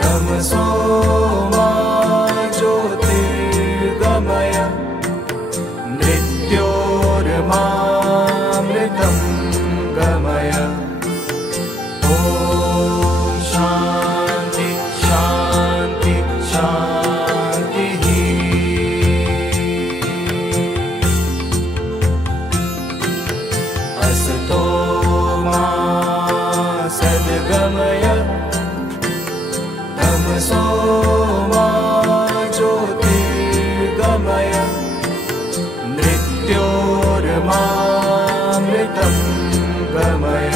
तमसो मा ज्योतिर्गमय मृत्योर्मामृतं गमय। ॐ शान्ति शान्ति शान्तिः। असतो मा सद्गमय तमसो मा ज्योतिर्गमय मृत्योर्मामृतं गमय।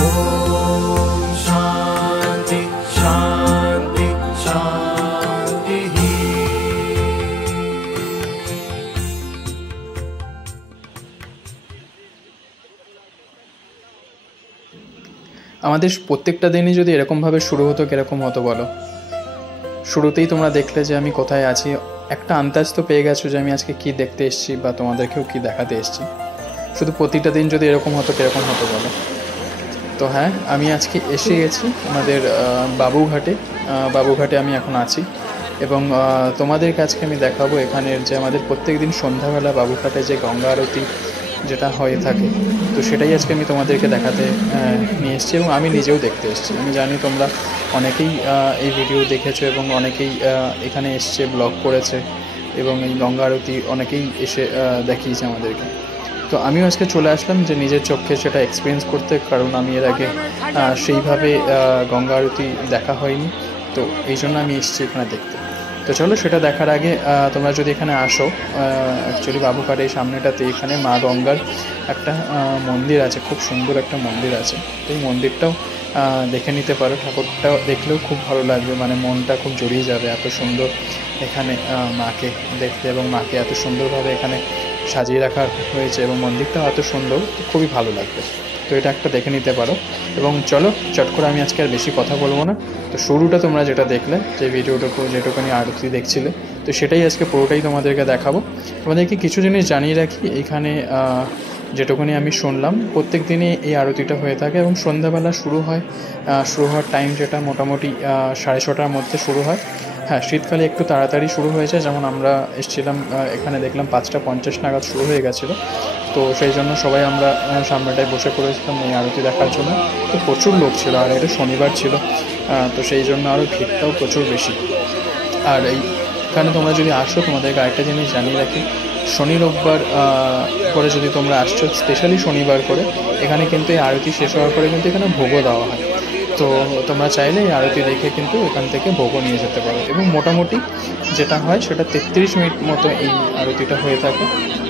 ॐ शान्ति शान्ति शान्तिः। আমাদের প্রত্যেকটা দিনই যদি এরকমভাবে শুরু হতো কীরকম হতো বলো। শুরুতেই তোমরা দেখলে যে আমি কোথায় আছি, একটা আন্দাজ তো পেয়ে গেছো যে আমি আজকে কি দেখতে এসেছি বা তোমাদেরকেও কি দেখাতে এসেছি। শুধু প্রতিটা দিন যদি এরকম হতো কীরকম হতো বলো। তো হ্যাঁ, আমি আজকে এসে গেছি আমাদের বাবুঘাটে আমি এখন আছি এবং তোমাদেরকে আজকে আমি দেখাবো এখানের যে আমাদের প্রত্যেক দিন সন্ধ্যাবেলা বাবুঘাটে যে গঙ্গা আরতি যেটা হয়ে থাকে, তো সেটাই আজকে আমি তোমাদেরকে দেখাতে নিয়ে এসেছি এবং আমি নিজেও দেখতে এসেছি। আমি জানি তোমরা অনেকেই এই ভিডিও দেখেছো এবং অনেকেই এখানে এসছে, ব্লগ করেছে এবং এই গঙ্গা আরতি অনেকেই এসে দেখিয়েছে আমাদেরকে। তো আমিও আজকে চলে আসলাম যে নিজের চোখে সেটা এক্সপিরিয়েন্স করতে, কারণ আমি এর আগে সেইভাবে গঙ্গা আরতি দেখা হয়নি, তো এই জন্য আমি এসেছি এখানে দেখতে। তো চলো সেটা দেখার আগে তোমরা যদি এখানে আসো, অ্যাকচুয়ালি বাবুঘাট এই সামনেটাতে এখানে মা গঙ্গার একটা মন্দির আছে, খুব সুন্দর একটা মন্দির আছে। তো এই মন্দিরটাও দেখে নিতে পারো, ঠাকুরটা দেখলেও খুব ভালো লাগবে, মানে মনটা খুব জড়িয়ে যাবে। এত সুন্দর এখানে মাকে দেখতে এবং মাকে এত সুন্দরভাবে এখানে সাজিয়ে রাখা হয়েছে এবং মন্দিরটাও এত সুন্দর, তো খুবই ভালো লাগবে। তো এটা একটা দেখে নিতে পারো এবং চলো চট করে আমি আজকে আর বেশি কথা বলবো না। তো শুরুটা তোমরা যেটা দেখলে, যে ভিডিওটুকু যেটুকুনি আরতি দেখছিলে, তো সেটাই আজকে পুরোটাই তোমাদেরকে দেখাবো। তোমাদেরকে কিছু জিনিস জানিয়ে রাখি, এইখানে যেটুকুনি আমি শুনলাম প্রত্যেক দিনই এই আরতিটা হয়ে থাকে এবং সন্ধ্যাবেলা শুরু হওয়ার টাইম যেটা মোটামুটি 6:30টার মধ্যে শুরু হয়। হ্যাঁ, শীতকালে একটু তাড়াতাড়ি শুরু হয়েছে, যেমন আমরা এসেছিলাম এখানে দেখলাম 5:50 নাগাদ শুরু হয়ে গেছিলো। তো সেই জন্য সবাই আমরা সামনেটায় বসে পড়েছিলাম এই আরতি দেখার জন্য। তো প্রচুর লোক ছিল, আর এটা শনিবার ছিল, তো সেই জন্য আরও ভিড়টাও প্রচুর বেশি। আর এইখানে তোমরা যদি আসো, তোমাদেরকে আরেকটা জিনিস জানিয়ে রাখি, শনি রোববার করে যদি তোমরা আসছো, স্পেশালি শনিবার করে, এখানে কিন্তু এই আরতি শেষ হওয়ার পরে কিন্তু এখানে ভোগও দেওয়া হয়। তো তোমরা চাইলে এই আরতি দেখে কিন্তু এখান থেকে ভোগও নিয়ে যেতে পারো এবং মোটামুটি যেটা হয় সেটা 33 মিনিট মতো এই আরতিটা হয়ে থাকে।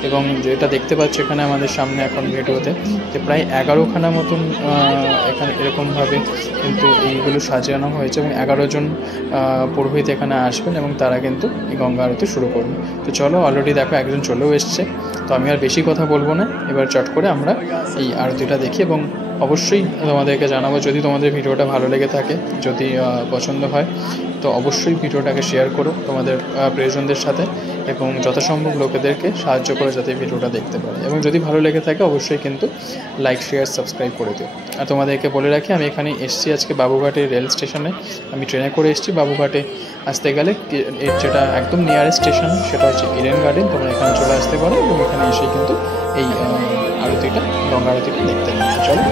এবং যেটা দেখতে পাচ্ছ এখানে আমাদের সামনে এখন ভিডিওতে, যে প্রায় 11খানা মতন এখানে এরকমভাবে কিন্তু এইগুলো সাজানো হয়েছে এবং 11 জন পুরোহিত এখানে আসবেন এবং তারা কিন্তু এই গঙ্গা আরতি শুরু করবেন। তো চলো, অলরেডি দেখো একজন চলেও এসছে। তো আমি আর বেশি কথা বলবো না, এবার চট করে আমরা এই আরতিটা দেখি এবং অবশ্যই তোমাদেরকে জানাবো যদি তোমাদের ভিডিওটা ভালো লেগে থাকে, যদি পছন্দ হয় তো অবশ্যই ভিডিওটাকে শেয়ার করো তোমাদের প্রিয়জনদের সাথে এবং যথাসম্ভব লোকেদেরকে সাহায্য করে যাতে ভিডিওটা দেখতে পারে। এবং যদি ভালো লেগে থাকে অবশ্যই কিন্তু লাইক, শেয়ার, সাবস্ক্রাইব করে দিও। আর তোমাদেরকে বলে রাখি, আমি এখানে এসেছি আজকে বাবুঘাটের রেল স্টেশনে। আমি ট্রেনে করে এসেছি। বাবুঘাটে আসতে গেলে এর যেটা একদম নিয়ারেস্ট স্টেশন সেটা হচ্ছে ইডেন গার্ডেন। তোমরা এখানে চলে আসতে পারো এবং এখানে এসে কিন্তু এই আরতিটা, গঙ্গা আরতিটা দেখতে পারো। চলো।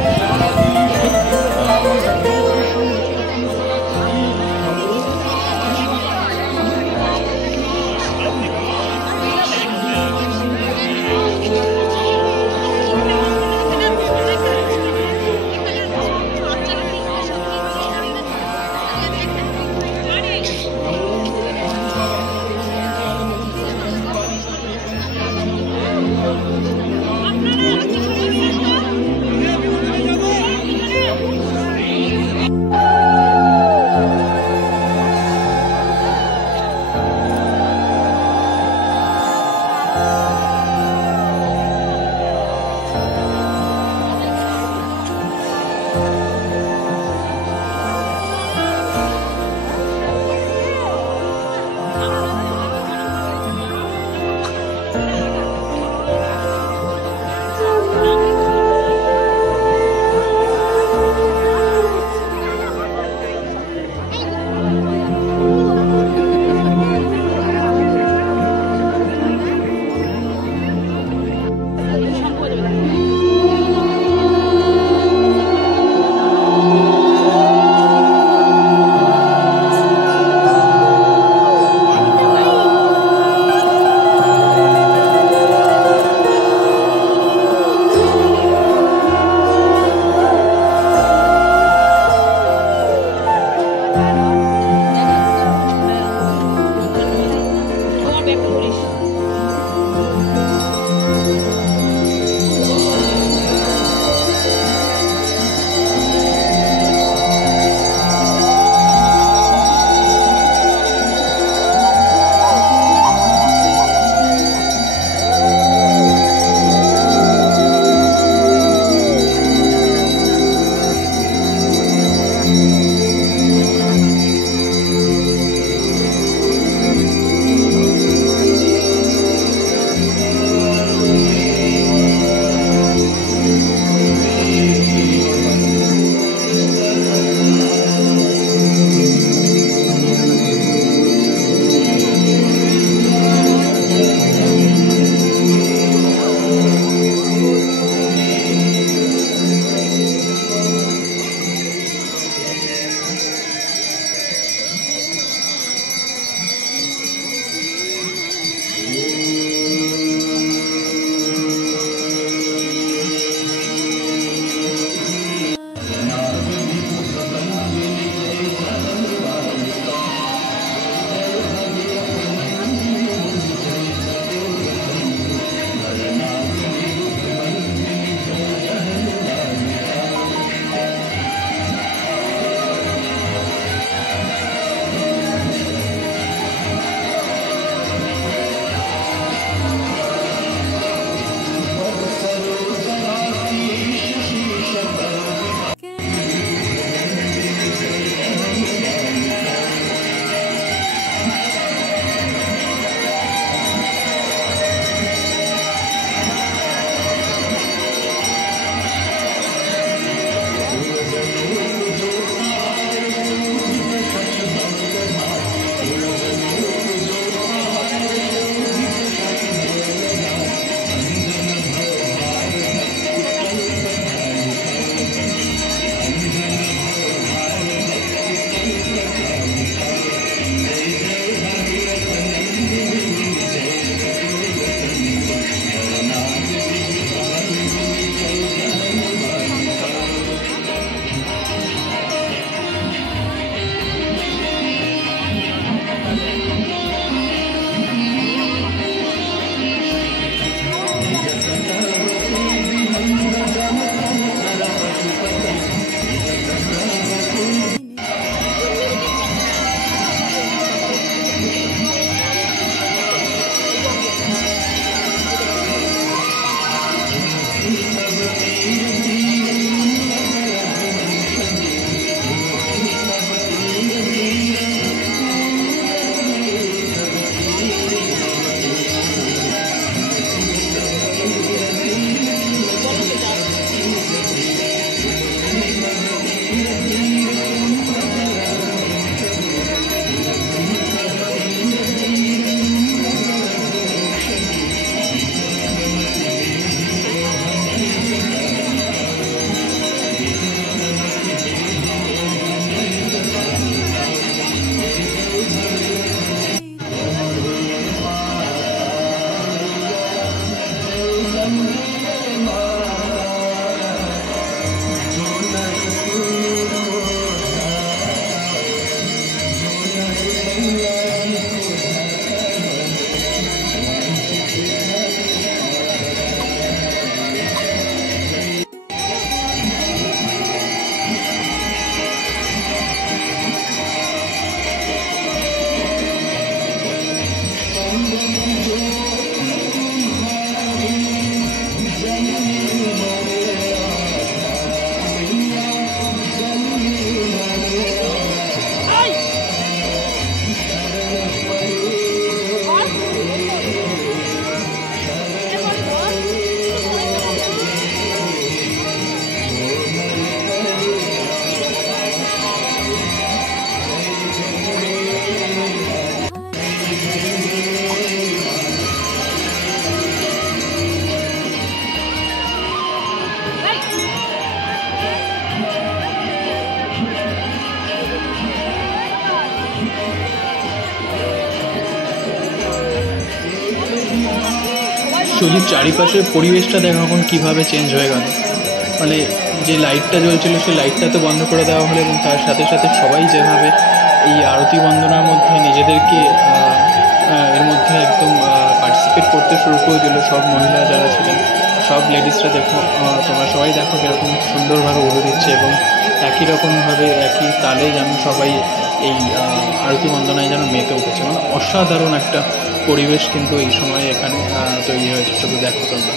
শুধু চারিপাশের পরিবেশটা দেখো এখন কীভাবে চেঞ্জ হয়ে গেল। মানে যে লাইটটা জ্বলছিল সেই লাইটটা তো বন্ধ করে দেওয়া হলো, এবং তার সাথে সাথে সবাই যেভাবে এই আরতি বন্দনার মধ্যে নিজেদেরকে এর মধ্যে একদম পার্টিসিপেট করতে শুরু করে দিল। সব মহিলা যারা ছিলেন, সব লেডিসরা দেখো, তোমরা সবাই দেখো কীরকম সুন্দরভাবে উড়ে দিচ্ছে, এবং একই রকমভাবে একই তালে যেন সবাই এই আরতি বন্দনায় যেন মেতে উঠেছে। মানে অসাধারণ একটা পরিবেশ কিন্তু এই সময় এখানে তৈরি হয়েছে। শুধু দেখো তোমরা।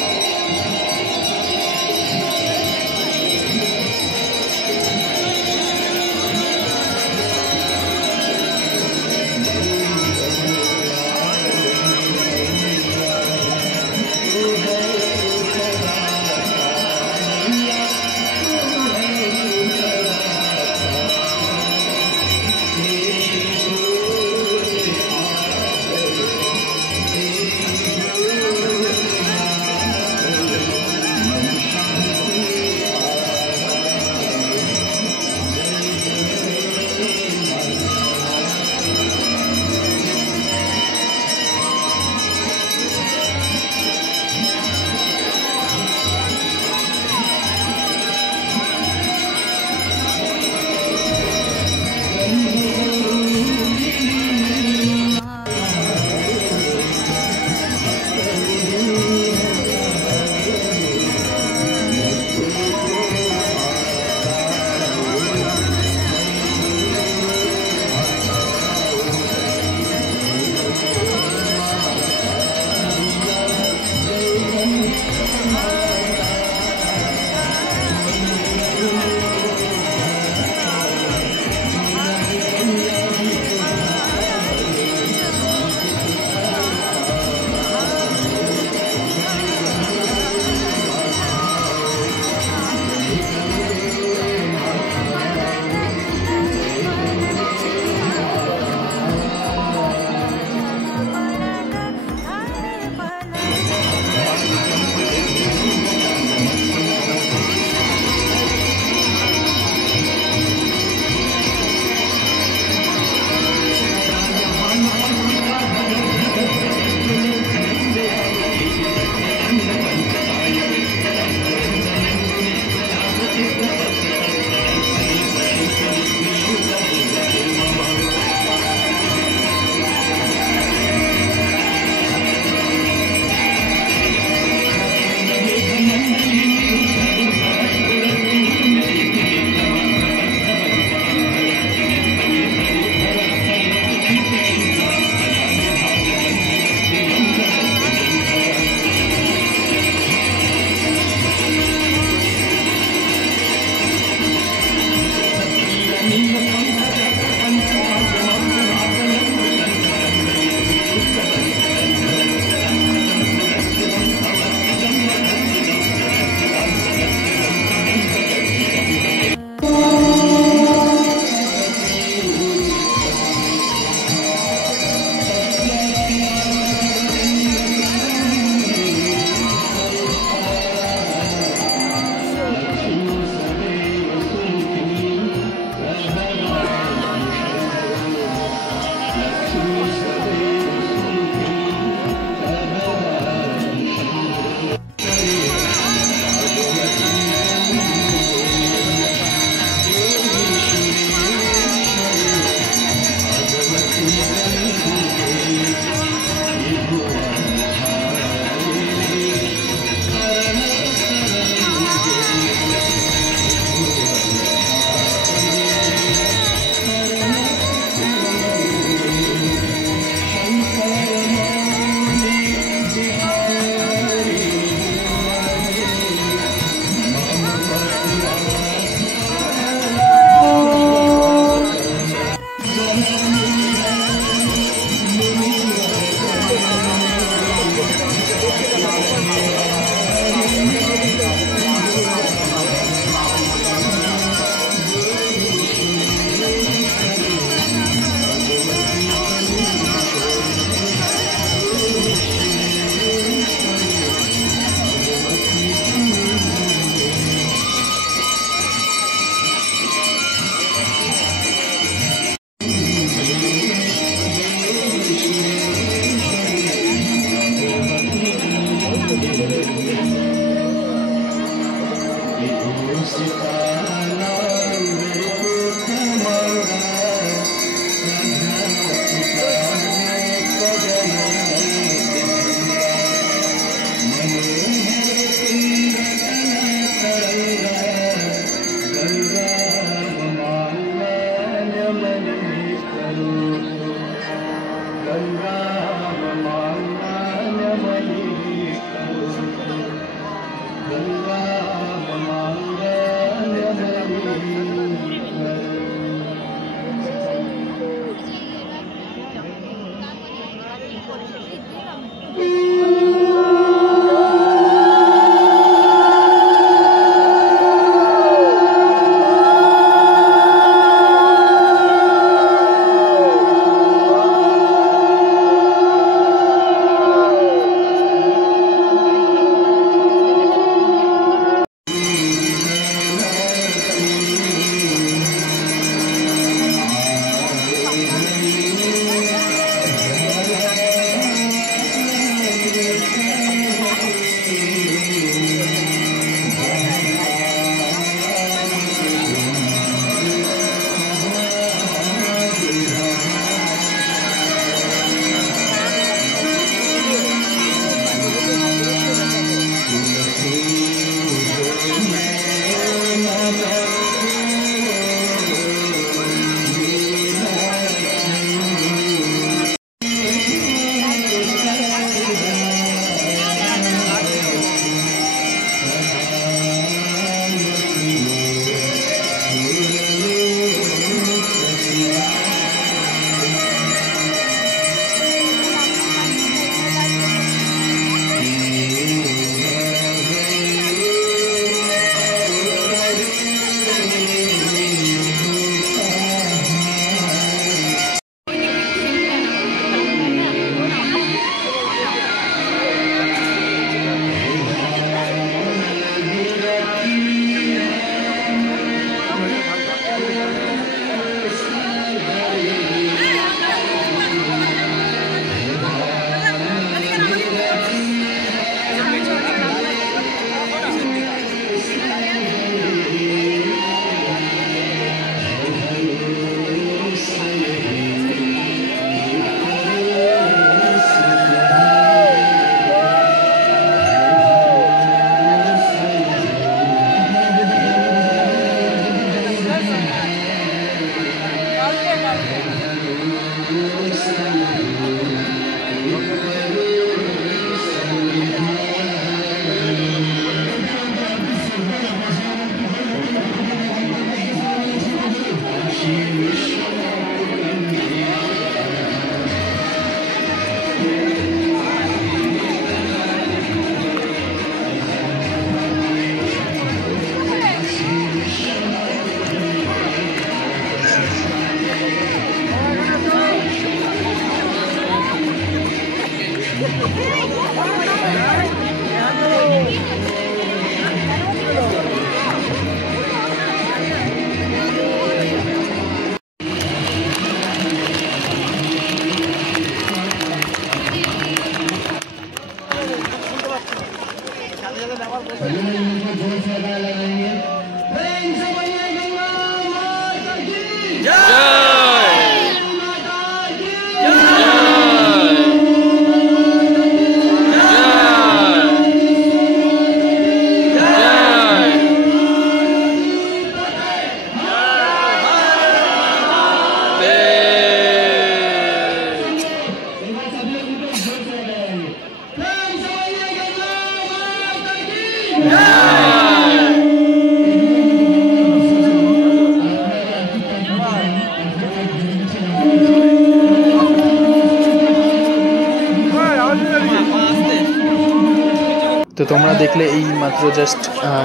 তো তোমরা দেখলে এই মাত্র জাস্ট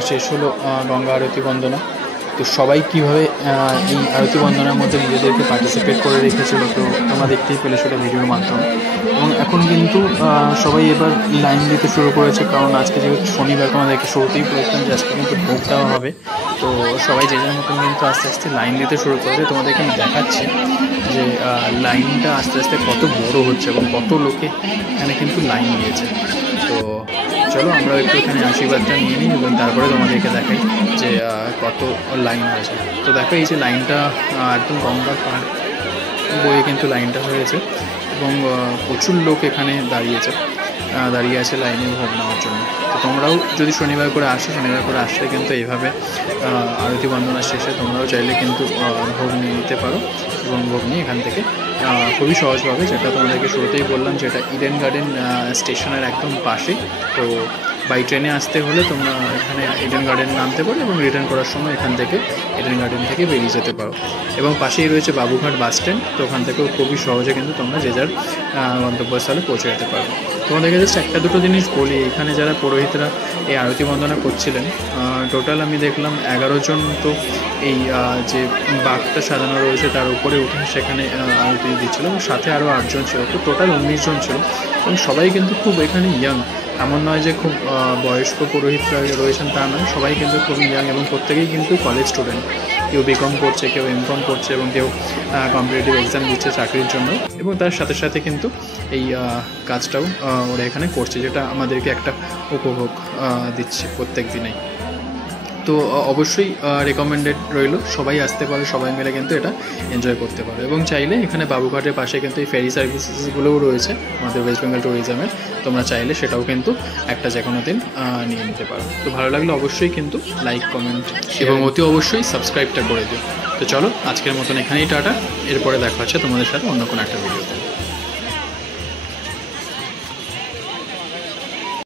শেষ হলো গঙ্গা আরতি বন্দনা। তো সবাই কীভাবে এই আরতি বন্দনার মধ্যে নিজেদেরকে পার্টিসিপেট করে রেখেছিল, তো তোমরা দেখতেই পেলে সেটা ভিডিওর মাধ্যমে। এবং এখন কিন্তু সবাই এবার লাইন দিতে শুরু করেছে, কারণ আজকে যেহেতু শনিবার তোমাদেরকে শুরুতেই বলেছিলাম যে আজকে কিন্তু ভোগ দেওয়া হবে। তো সবাই যে যার মতন কিন্তু আস্তে আস্তে লাইন দিতে শুরু করেছে। তোমাদেরকে আমি দেখাচ্ছি যে লাইনটা আস্তে আস্তে কত বড় হচ্ছে এবং কত লোকে এখানে কিন্তু লাইন দিয়েছে। তো চলো আমরা একটু এখানে আশীর্বাদটা নিয়ে নিই এবং তারপরে তোমাদেরকে দেখাই যে কত লাইন হয়েছে। তো দেখো এই যে লাইনটা একদম গঙ্গার পাড় বয়ে কিন্তু লাইনটা হয়েছে এবং প্রচুর লোক এখানে দাঁড়িয়ে আছে লাইনে ভোগ নেওয়ার জন্য। তো তোমরাও যদি শনিবার করে আসলে কিন্তু এইভাবে আরতি বন্দনার শেষে তোমরাও চাইলে কিন্তু ভোগ নিয়ে নিতে পারো এবং ভোগ নিয়ে এখান থেকে খুবই সহজভাবে, যেটা তোমাদেরকে শুরুতেই বললাম, যেটা ইডেন গার্ডেন স্টেশনের একদম পাশে। তো বাই ট্রেনে আসতে হলে তোমরা এখানে ইডেন গার্ডেন নামতে পারো এবং রিটার্ন করার সময় এখান থেকে ইডেন গার্ডেন থেকে বেরিয়ে যেতে পারো। এবং পাশেই রয়েছে বাবুঘাট বাস স্ট্যান্ড, তো ওখান থেকেও খুবই সহজে কিন্তু তোমরা যে যার গন্তব্যস্থলে পৌঁছে যেতে পারো। তোমাদেরকে জাস্ট একটা দুটো জিনিস বলি, এখানে যারা পুরোহিতরা এই আরতি বন্দনা করছিলেন, টোটাল আমি দেখলাম 11 জন তো এই যে বাঘটা সাজানো রয়েছে তার উপরে উঠে সেখানে আরতি দিচ্ছিল, এবং সাথে আরও 8 জন ছিল, তো টোটাল 19 জন ছিল। এবং সবাই কিন্তু খুব এখানে ইয়াং, এমন নয় যে খুব বয়স্ক পুরোহিতরা রয়েছেন তা নয়, সবাই কিন্তু খুব ইয়াং এবং প্রত্যেকেই কিন্তু কলেজ স্টুডেন্ট। কেউ বিকম করছে, কেউ এমকম করছে এবং কেউ কম্পিটিটিভ এক্সাম দিচ্ছে চাকরির জন্য। এবং তার সাথে সাথে কিন্তু এই কাজটাও ওরা এখানে করছে, যেটা আমাদেরকে একটা উপভোগ দিচ্ছে প্রত্যেক দিনেই। তো অবশ্যই রেকমেন্ডেড রইল, সবাই আসতে পারে, সবাই মিলে কিন্তু এটা এনজয় করতে পারে। এবং চাইলে এখানে বাবুঘাটের পাশে কিন্তু এই ফেরি সার্ভিসেসগুলোও রয়েছে আমাদের ওয়েস্ট বেঙ্গল ট্যুরিজমের, তোমরা চাইলে সেটাও কিন্তু একটা যে কোনো দিন নিয়ে নিতে পারো। তো ভালো লাগলে অবশ্যই কিন্তু লাইক, কমেন্ট এবং অতি অবশ্যই সাবস্ক্রাইবটা করে দিও। তো চলো আজকের মতন এখানেই টাটা, এরপরে দেখা হচ্ছে তোমাদের সাথে অন্য কোনো একটা ভিডিওতে।